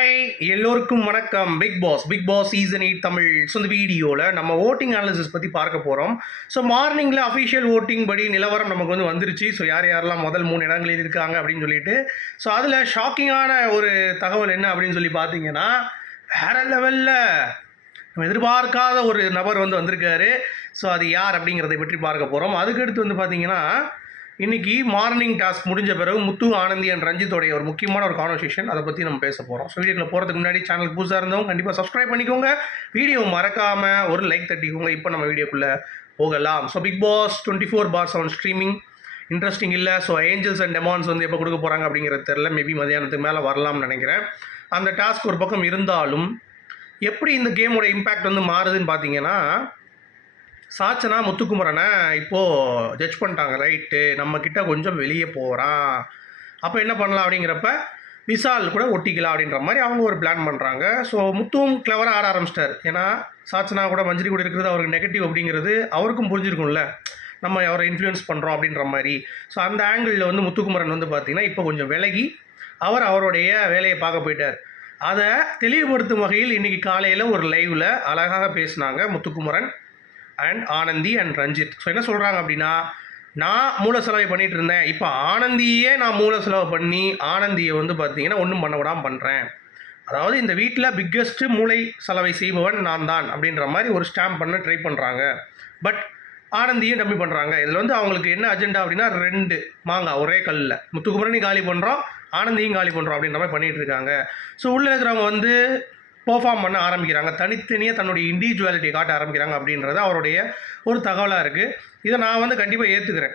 Hi எல்லோருக்கும் வணக்கம். Bigg Boss season 8 Tamil. So இந்த வீடியோவில் நம்ம ஓட்டிங் அனாலிசிஸ் பற்றி பார்க்க போகிறோம். ஸோ மார்னிங்கில் அஃபிஷியல் ஓட்டிங் படி நிலவரம் நமக்கு வந்துருச்சு. ஸோ யாரெல்லாம் முதல் 3 இடங்களில் இருக்காங்க அப்படின்னு சொல்லிட்டு. ஸோ அதில் ஷாக்கிங்கான ஒரு தகவல் என்ன அப்படின்னு சொல்லி பார்த்தீங்கன்னா, வேறு லெவலில் நம்ம எதிர்பார்க்காத ஒரு நபர் வந்திருக்காரு. ஸோ அது யார் அப்படிங்கிறத பற்றி பார்க்க போகிறோம். அதுக்கடுத்து பார்த்தீங்கன்னா, இன்றைக்கி மார்னிங் டாஸ்க் முடிஞ்ச பிறகு முத்து, ஆனந்தி அண்ட் ரஞ்சித்தோடைய ஒரு முக்கியமான ஒரு கான்வர்சேஷன், அதை பற்றி நம்ம பேச போகிறோம். ஸோ வீடியோக்குள்ள போகிறதுக்கு முன்னாடி சேனல் புதுசாக இருந்தவங்க கண்டிப்பாக சப்ஸ்கிரைப் பண்ணிக்கோங்க. வீடியோ மறக்காமல் ஒரு லைக் தட்டிக்கோங்க. இப்போ நம்ம வீடியோக்குள்ளே போகலாம். So Bigg Boss 24/7 streaming interesting இல்லை. ஸோ ஏஞ்சல்ஸ் அண்ட் டெமான்ஸ் எப்போ கொடுக்க போகிறாங்க அப்படிங்கிறது தெரில. மேபி மதியானத்துக்கு மேலே வரலாம்னு நினைக்கிறேன். அந்த டாஸ்க் ஒரு பக்கம் இருந்தாலும் எப்படி இந்த கேமோட இம்பேக்ட் மாறுதுன்னு பார்த்தீங்கன்னா, சாச்சனா முத்துக்குமரனை இப்போது ஜட்ஜ் பண்ணிட்டாங்க. ரைட்டு, நம்மக்கிட்ட கொஞ்சம் வெளியே போகிறான், அப்போ என்ன பண்ணலாம் அப்படிங்கிறப்ப விஷால் கூட ஒட்டிக்கலாம் அப்படின்ற மாதிரி அவங்க ஒரு பிளான் பண்ணுறாங்க. ஸோ முத்துவும் கிளவராக ஆட ஆரம்பிச்சிட்டார். ஏன்னா சாச்சனா கூட மஞ்சரி கூட இருக்கிறது அவருக்கு நெகட்டிவ் அப்படிங்கிறது அவருக்கும் புரிஞ்சிருக்கும்ல, நம்ம அவரை இன்ஃப்ளூயன்ஸ் பண்ணுறோம் அப்படின்ற மாதிரி. ஸோ அந்த ஆங்கிளில் முத்துக்குமரன் பார்த்திங்கன்னா இப்போ கொஞ்சம் விலகி அவருடைய வேலையை பார்க்க போயிட்டார். அதை தெளிவுபடுத்தும் வகையில் இன்றைக்கி காலையில் ஒரு லைவில் அழகாக பேசினாங்க Muthukumaran and Ananthi and Ranjith. So என்ன சொல்கிறாங்க அப்படின்னா, நான் மூல செலவை பண்ணிகிட்டு இருந்தேன், இப்போ ஆனந்தியே நான் மூல செலவு பண்ணி ஆனந்தியை பார்த்தீங்கன்னா ஒன்றும் பண்ண விடாமல் பண்ணுறேன். அதாவது இந்த வீட்டில் பிக்கெஸ்ட்டு மூளை செலவை செய்பவன் நான் தான் அப்படின்ற மாதிரி ஒரு ஸ்டாம்ப் பண்ண ட்ரை பண்ணுறாங்க. பட் ஆனந்தியும் டம்மி பண்ணுறாங்க. இதில் அவங்களுக்கு என்ன அஜெண்டா அப்படின்னா, 2 மாங்காய் ஒரே கல்லில், முத்துக்குமரனையும் காலி பண்ணுறோம், ஆனந்தியும் காலி பண்ணுறோம் அப்படின்ற மாதிரி பண்ணிகிட்டு இருக்காங்க. ஸோ உள்ளே இருக்கிறவங்க பெர்ஃபார்ம் பண்ண ஆரம்பிக்கிறாங்க, தனித்தனியாக தன்னுடைய இண்டிவிஜுவாலிட்டியை காட்ட ஆரம்பிக்கிறாங்க அப்படின்றது அவருடைய ஒரு தகவலாக இருக்குது. இதை நான் கண்டிப்பாக ஏற்றுக்கிறேன்.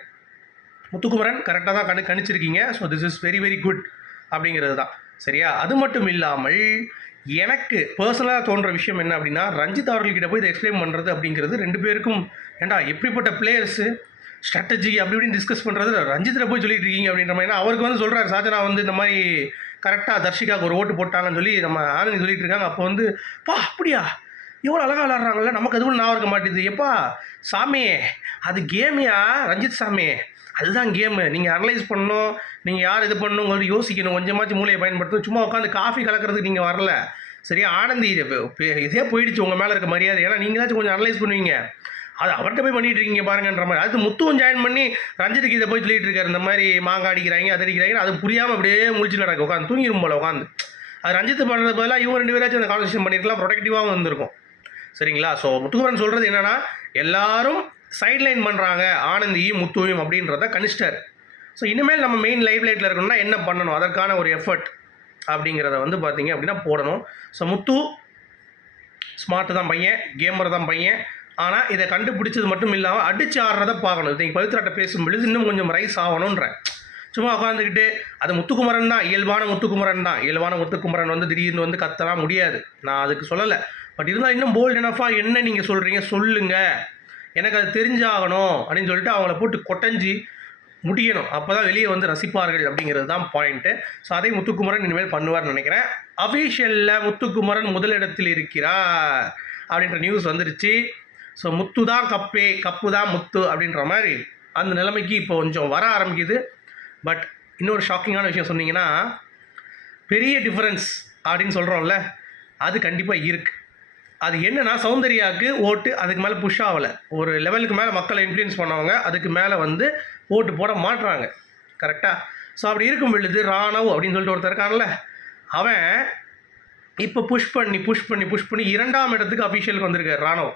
முத்துக்குமரன் கரெக்டாக தான் கணிச்சிருக்கீங்க. So this is very very good அப்படிங்கிறது தான் சரியா. அது மட்டும் இல்லாமல் எனக்கு பர்சனலாக தோன்ற விஷயம் என்ன அப்படின்னா, ரஞ்சித் அவர்கள்கிட்ட போய் இதை எக்ஸ்பிளைன் பண்ணுறது அப்படிங்கிறது 2 பேருக்கும், ஏண்டா எப்படிப்பட்ட பிளேயர்ஸு ஸ்ட்ராட்டஜி அப்படி இப்படின்னு டிஸ்கஸ் பண்ணுறது ரஞ்சித்தில் போய் சொல்லிட்டு இருக்கீங்க அப்படின்ற மாதிரி. அவருக்கு சொல்கிறார், சாச்சனா இந்த மாதிரி கரெக்டாக தர்ஷிகாவுக்கு ஒரு ஓட்டு போட்டாங்கன்னு சொல்லி நம்ம ஆனந்தி சொல்லிட்டு இருக்காங்க. அப்போ பா அப்படியா, எவ்வளோ அழகாக விளாட்றாங்கல்ல, நமக்கு அது கூட நான் இருக்க மாட்டேது. எப்பா சாமியே, அது கேமியா ரஞ்சித் சாமி, அதுதான் கேமு. நீங்கள் அனலைஸ் பண்ணணும், நீங்கள் யார் இது பண்ணணும் யோசிக்கணும், கொஞ்சமாச்சும் மூளையை பயன்படுத்தணும். சும்மா உட்காந்து காஃபி கலக்கிறதுக்கு நீங்கள் வரல சரியா. ஆனந்தி இதே போயிடுச்சு உங்கள் மேலே இருக்க மரியாதை. ஏன்னா நீங்களாச்சும் கொஞ்சம் அனலைஸ் பண்ணுவீங்க, அது அவர்கிட்ட போய் பண்ணிகிட்டு இருக்கீங்க பாருங்கன்ற மாதிரி. அது முத்துவும் ஜாயின் பண்ணி ரஞ்சித்துக்கு இதை போய் சொல்லிட்டு இருக்காரு, இந்த மாதிரி மாங்காய் அடிக்கிறாங்க அது அடிக்கிறாங்க. அது புரியாமல் அப்படியே முடிச்சு நடக்க உட்காந்து தூங்கிடும் போல உட்காந்து. அது ரஞ்சித்து பண்ணுறது பதிலாக இவங்க 2 பேராச்சும் அந்த கான்வர்சேஷன் பண்ணியிருக்கலாம், ப்ரொடக்டிவாகவும் வந்திருக்கும் சரிங்களா. ஸோ முத்துக்குமரன் சொல்கிறது என்னென்னா, எல்லாரும் சைட்லைன் பண்ணுறாங்க ஆனந்தியும் முத்துவையும் அப்படின்றத கணிச்சிட்டார். ஸோ இனிமேல் நம்ம மெயின் லைவ் லைட்டில் இருக்கணும்னா என்ன பண்ணணும், அதற்கான ஒரு எஃபர்ட் அப்படிங்கிறத பார்த்தீங்க அப்படின்னா போடணும். ஸோ முத்து ஸ்மார்ட்டு தான் பையன், கேமர் தான் பையன். ஆனால் இதை கண்டுபிடிச்சது மட்டும் இல்லாமல் அடித்து ஆடுறதை பார்க்கணும். நீங்கள் பவித்ராட்ட பேசும்பொழுது இன்னும் கொஞ்சம் ரைஸ் ஆகணுன்றேன். சும்மா உட்காந்துக்கிட்டு அது முத்துக்குமரன் தான், இயல்பான முத்துக்குமரன் தான். இயல்பான முத்துக்குமரன் திடீர்னு கத்தலாம் முடியாது, நான் அதுக்கு சொல்லலை. பட் இருந்தால் இன்னும் போல்ட் எனஃபாக என்ன நீங்கள் சொல்கிறீங்க சொல்லுங்கள், எனக்கு அது தெரிஞ்சாகணும் அப்படின்னு சொல்லிட்டு அவங்கள போட்டு கொட்டஞ்சி முடியணும். அப்போ தான் வெளியே ரசிப்பார்கள் அப்படிங்கிறது தான் பாயிண்ட்டு. ஸோ அதை முத்துக்குமரன் இனிமேல் பண்ணுவார்னு நினைக்கிறேன். அஃபீஷியலில் முத்துக்குமரன் முதலிடத்தில் இருக்கிறார் அப்படின்ற நியூஸ் வந்துருச்சு. ஸோ முத்து தான் கப்பு தான் முத்து அப்படின்ற மாதிரி அந்த நிலைமைக்கு இப்போ கொஞ்சம் வர ஆரம்பிக்குது. பட் இன்னொரு ஷாக்கிங்கான விஷயம் சொன்னீங்கன்னா, பெரிய டிஃப்ரென்ஸ் அப்படின்னு சொல்கிறோம்ல, அது கண்டிப்பாக இருக்குது. அது என்னென்னா, சௌந்தர்யாவுக்கு ஓட்டு அதுக்கு மேலே புஷ் ஆகலை. ஒரு லெவலுக்கு மேலே மக்களை இன்ஃப்ளூயன்ஸ் பண்ணவங்க அதுக்கு மேலே ஓட்டு போட மாட்டுறாங்க கரெக்டாக. ஸோ அப்படி இருக்கும் பொழுது ராணவ் அப்படின்னு சொல்லிட்டு ஒருத்தர் இருக்கான்ல, அவன் இப்போ புஷ் பண்ணி 2ஆம் இடத்துக்கு அஃபிஷியலுக்கு வந்திருக்கார் ராணவ்.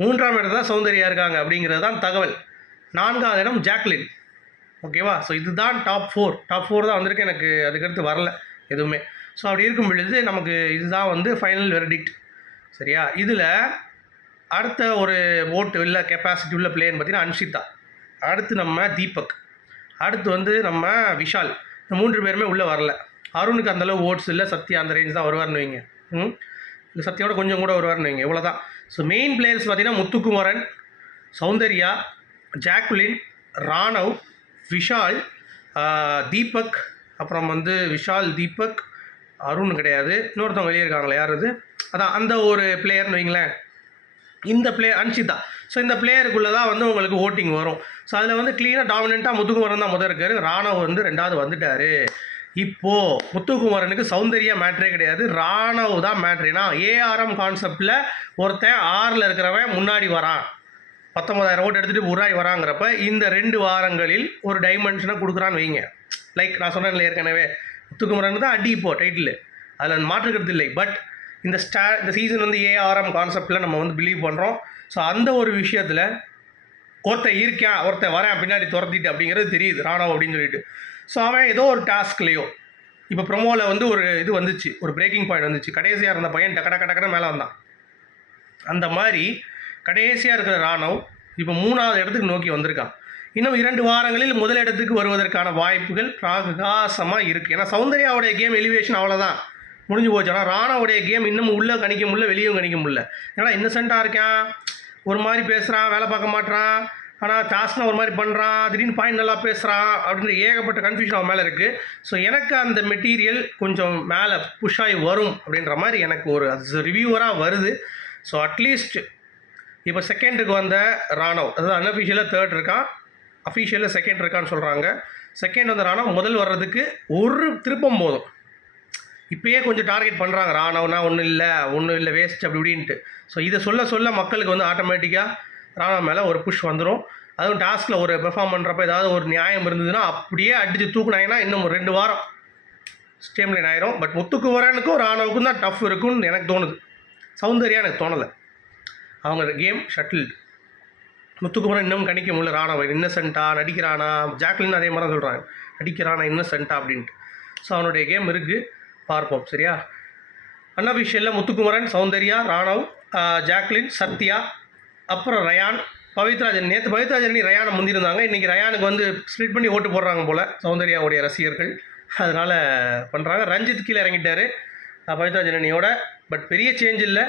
3ஆம் இடத்துல தான் சௌந்தர்யா இருக்காங்க அப்படிங்கிறது தான் தகவல். 4ஆவது இடம் ஜாக்லின். ஓகேவா. ஸோ இதுதான் டாப் 4 தான் வந்திருக்கு. எனக்கு அதுக்கடுத்து வரல எதுவுமே. ஸோ அப்படி இருக்கும் பொழுது நமக்கு இதுதான் ஃபைனல் வெர்டிக்ட் சரியா. இதில் அடுத்த ஒரு ஓட்டு இல்லை கெப்பாசிட்டி உள்ள பிளேயர்னு பார்த்தீங்கன்னா அன்ஷிதா, அடுத்து நம்ம தீபக், அடுத்து நம்ம விஷால். இந்த 3 பேருமே உள்ளே வரல. அருணுக்கு அந்தளவு ஓட்ஸ் இல்லை, சத்யா அந்த ரேஞ்ச் தான் வருவார்னு வைங்க. இந்த சத்யாவோட கொஞ்சம் கூட வருவார்னு வைங்க, இவ்வளோ தான். ஸோ மெயின் பிளேயர்ஸ் பார்த்தீங்கன்னா முத்துக்குமரன், சௌந்தர்யா, ஜாக்குலின், ராணவ், விஷால், தீபக், அப்புறம் விஷால், தீபக், அருண் கிடையாது, இன்னொருத்தவங்க வெளியே இருக்காங்களே, யார் அது, அதான் அந்த ஒரு பிளேயர்னு வைங்களேன். இந்த பிளேயர் அன்ஷிதா. ஸோ இந்த பிளேயருக்குள்ளே தான் உங்களுக்கு ஓட்டிங் வரும். ஸோ அதில் க்ளீனாக டாமினண்ட்டாக முத்துக்குமரன் தான் முதல் இருக்கார். ராணவ் 2ஆவது வந்துட்டார். இப்போது முத்துக்குமரனுக்கு சௌந்தர்யா மேட்ரே கிடையாது, ராணவ் தான் மேட்ரு. ஏன்னா ஏஆர்எம் கான்செப்டில் ஒருத்தன் 6ல் இருக்கிறவன் முன்னாடி வரான், 19,000 ஓட்டு எடுத்துகிட்டு முன்னாடி வராங்கிறப்ப இந்த 2 வாரங்களில் ஒரு டைமென்ஷனை கொடுக்குறான்னு வைங்க. லைக் நான் சொன்னேன்ல ஏற்கனவே, முத்துக்குமரனுக்கு தான் அடி இப்போது டைட்டில், அதில் மாற்றுக்கிறது இல்லை. பட் இந்த சீசன் வந்து ஏஆர்எம் கான்செப்டில் நம்ம வந்து பிலீவ் பண்ணுறோம். ஸோ அந்த ஒரு விஷயத்தில் ஒருத்தன் இருக்கான், ஒருத்தன் வரேன் பின்னாடி துரத்திட்டு அப்படிங்கிறது தெரியுது ராணவ் அப்படின்னு சொல்லிட்டு. ஸோ அவன் ஏதோ ஒரு டாஸ்க்லேயோ, இப்போ ப்ரொமோவில் வந்து ஒரு இது வந்துச்சு, ஒரு பிரேக்கிங் பாயிண்ட் வந்துச்சு, கடைசியாக இருந்த பையன் டக்கடக்கடக்கன்னு மேலே வந்தான். அந்த மாதிரி கடைசியாக இருக்கிற ராணவ் இப்போ 3வது இடத்துக்கு நோக்கி வந்திருக்கான். இன்னும் 2 வாரங்களில் முதலிடத்துக்கு வருவதற்கான வாய்ப்புகள் பிரகாசமாக இருக்குது. ஏன்னா சௌந்தர்யாவுடைய கேம் எலிவேஷன் அவ்வளோதான், முடிஞ்சு போச்சு. ஆனால் ராணாவுடைய கேம் இன்னும் உள்ளே கணிக்க முடியல, வெளியும் கணிக்க முடியல. ஏன்னா இன்னசென்ட்டாக இருக்கான், ஒரு மாதிரி பேசுகிறான், வேலை பார்க்க மாட்டான், ஆனால் டாஸ்க்னால் ஒரு மாதிரி பண்ணுறான், திடீர்னு பாயிண்ட் நல்லா பேசுகிறான் அப்படின்ற ஏகப்பட்ட கன்ஃபியூஷன் அவன் மேலே இருக்குது. ஸோ எனக்கு அந்த மெட்டீரியல் கொஞ்சம் மேலே புஷ் ஆகி வரும் அப்படின்ற மாதிரி எனக்கு ஒரு ரிவ்யூவராக வருது. ஸோ அட்லீஸ்ட் இப்போ செகண்டுக்கு வந்த ராணவ், அதாவது அன்அஃபிஷியலாக 3rd இருக்கான், அஃபிஷியலாக 2nd இருக்கான்னு சொல்கிறாங்க. செகண்ட் வந்த ராணவ் முதல் வர்றதுக்கு ஒரு திருப்பம் போதும். இப்போயே கொஞ்சம் டார்கெட் பண்ணுறாங்க, ராணவ்னா ஒன்றும் இல்லை வேஸ்ட் அப்படி இப்படின்ட்டு. ஸோ இதை சொல்ல சொல்ல மக்களுக்கு வந்து ஆட்டோமேட்டிக்காக ராணவ் மேலே ஒரு புஷ் வந்துடும். அதுவும் டாஸ்கில் ஒரு பெர்ஃபார்ம் பண்ணுறப்ப ஏதாவது ஒரு நியாயம் இருந்ததுன்னா அப்படியே அடித்து தூக்குனாங்கன்னா இன்னும் ஒரு 2 வாரம் ஸ்டேம்லைன் ஆயிரும். பட் முத்துக்குமரனுக்கும் ராணவுக்கும் தான் டஃப் இருக்குன்னு எனக்கு தோணுது. சௌந்தர்யா எனக்கு தோணலை, அவங்க கேம் ஷட்டில். முத்துக்குமரன் இன்னும் கணிக்க முடியல, ராணவ இன்னசென்ட்டாக நடிக்கிறானா, ஜாக்லின் அதே மாதிரி தான் சொல்கிறாங்க, நடிக்கிறானா இன்னசென்ட்டாக அப்படின்ட்டு. ஸோ அவனுடைய கேம் இருக்குது, பார்ப்போம். சரியா? அன்அஃபிஷியலில் முத்துக்குமரன், சௌந்தர்யா, ராணவ், ஜாக்லின், சத்யா, அப்புறம் ரயான், பவித்ரா ஜெனி. நேற்று பவித்ரா ஜெனி ரயானை முந்திருந்தாங்க, இன்றைக்கி ரயானுக்கு வந்து ஸ்ப்ளிட் பண்ணி ஓட்டு போடுறாங்க போல் சௌந்தர்யாவுடைய ரசிகர்கள், அதனால் பண்ணுறாங்க. ரஞ்சித் கீழே இறங்கிட்டார் பவித்ரா ஜெனனியோட. பட் பெரிய சேஞ்ச் இல்லை,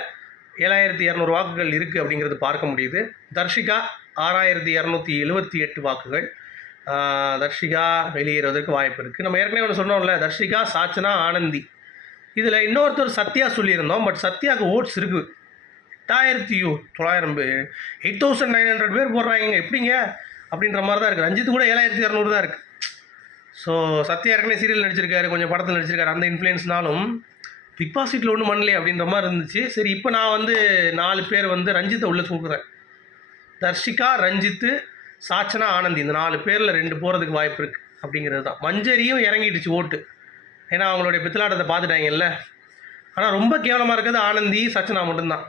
7,200 வாக்குகள் இருக்குது அப்படிங்கிறது பார்க்க முடியுது. தர்ஷிகா 6,278 வாக்குகள். தர்ஷிகா வெளியேறுவதற்கு வாய்ப்பு இருக்குது. நம்ம ஏற்கனவே ஒன்று சொன்னோம்ல, தர்ஷிகா, சாச்சனா, ஆனந்தி. இதில் இன்னொருத்தர் சத்யா சொல்லியிருந்தோம். பட் சத்யாவுக்கு ஓட்ஸ் இருக்குது 8,900 பேர் போடுறாங்க, எப்படிங்க அப்படின்ற மாதிரி தான் இருக்குது. ரஞ்சித் கூட 7,200 தான் இருக்குது. ஸோ சத்யா ஏற்கனவே சீரியல் நடிச்சிருக்காரு, கொஞ்சம் படத்தில் நடிச்சிருக்காரு, அந்த இன்ஃப்ளூயன்ஸ்னாலும் பிக் பாஸ் வீட்டில் ஒன்றும் பண்ணலையே அப்படின்ற மாதிரி இருந்துச்சு. சரி, இப்போ நான் வந்து 4 பேர் வந்து ரஞ்சித்தை உள்ளே தூக்குறேன். தர்ஷிகா, ரஞ்சித்து, சாச்சனா, ஆனந்தி, இந்த 4 பேரில் 2 போகிறதுக்கு வாய்ப்பு இருக்குது அப்படிங்கிறது தான். மஞ்சரியும் இறங்கிடுச்சு ஓட்டு, ஏன்னா அவங்களுடைய பித்தலாட்டத்தை பார்த்துட்டாங்கல்ல. ஆனால் ரொம்ப கேவலமாக இருக்கிறது ஆனந்தி, சச்சனா மட்டும்தான்.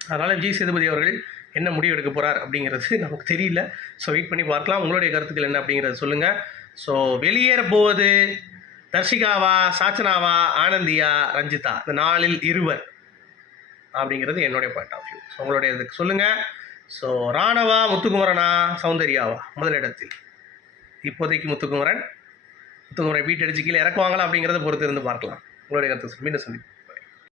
அதனால் விஜய் சேதுபதி அவர்கள் என்ன முடிவு எடுக்க போகிறார் அப்படிங்கிறது நமக்கு தெரியல. ஸோ வெயிட் பண்ணி பார்க்கலாம். உங்களுடைய கருத்துக்கள் என்ன அப்படிங்கிறத சொல்லுங்கள். ஸோ வெளியேற போவது தர்ஷிகாவா, சாச்சனாவா, ஆனந்தியா, ரஞ்சிதா, இந்த 4ல் 2 அப்படிங்கிறது என்னுடைய பாயிண்ட் ஆஃப் வியூ. ஸோ உங்களுடைய இதுக்கு சொல்லுங்கள். ஸோ ராணவா, முத்துக்குமரனா, சௌந்தர்யாவா முதலிடத்தில்? இப்போதைக்கு முத்துக்குமரன் வீட்டு அடிச்சு கீழே இறக்குவாங்களா அப்படிங்கிறத பொறுத்து இருந்து பார்க்கலாம். உங்களுடைய கருத்து மீண்டும் சந்திப்போம்.